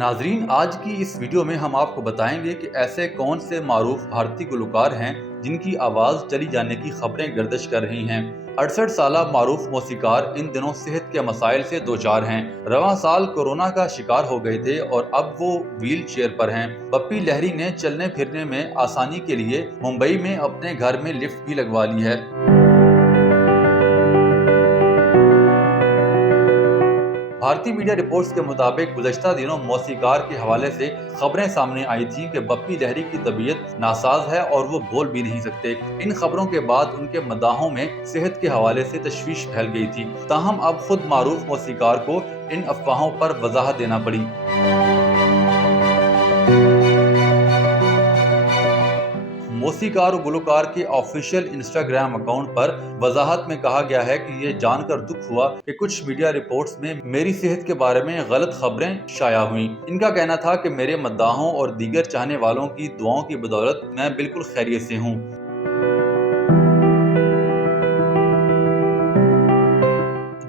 नाजरीन, आज की इस वीडियो में हम आपको बताएंगे कि ऐसे कौन से मारूफ भारतीय गुलकार हैं जिनकी आवाज़ चली जाने की खबरें गर्दिश कर रही हैं। 68 साला मारूफ मौसीकार इन दिनों सेहत के मसाइल से दो चार हैं। रवां साल कोरोना का शिकार हो गए थे और अब वो व्हील चेयर पर हैं। पप्पी लहरी ने चलने फिरने में आसानी के लिए मुंबई में अपने घर में लिफ्ट भी लगवा ली है। भारतीय मीडिया रिपोर्ट्स के मुताबिक गुज़श्ता दिनों मौसीकार के हवाले से खबरें सामने आई थी कि पप्पी लहरी की तबीयत नासाज है और वो बोल भी नहीं सकते। इन खबरों के बाद उनके मदाहों में सेहत के हवाले से तशवीश फैल गई थी। ताहम अब खुद मारूफ मौसीकार को इन अफवाहों पर वजाहत देना पड़ी। मौसीकार और गुलकार के ऑफिशियल इंस्टाग्राम अकाउंट पर वजाहत में कहा गया है कि ये जानकर दुख हुआ कि कुछ मीडिया रिपोर्ट्स में मेरी सेहत के बारे में गलत खबरें शाया हुई। इनका कहना था कि मेरे मद्दाहों और दीगर चाहने वालों की दुआओं की बदौलत मैं बिल्कुल खैरियत से हूँ।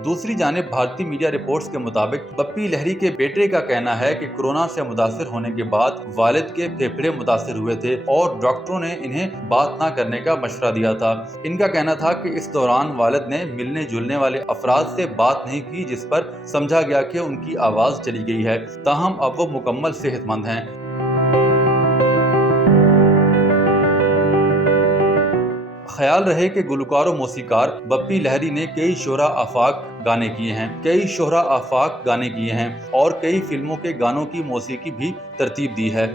दूसरी जानिब भारतीय मीडिया रिपोर्ट्स के मुताबिक पप्पी लहरी के बेटे का कहना है कि कोरोना से मुतासिर होने के बाद वालिद के फेफड़े मुतासिर हुए थे और डॉक्टरों ने इन्हें बात ना करने का मशवरा दिया था। इनका कहना था कि इस दौरान वालिद ने मिलने जुलने वाले अफराद से बात नहीं की, जिस पर समझा गया कि उनकी आवाज़ चली गई है। ताहम अब वो मुकम्मल सेहतमंद हैं। ख्याल रहे कि गुलकार और मौसीकार पप्पी लहरी ने कई शोहरा आफाक गाने किए हैं और कई फिल्मों के गानों की मौसीकी भी तरतीब दी है।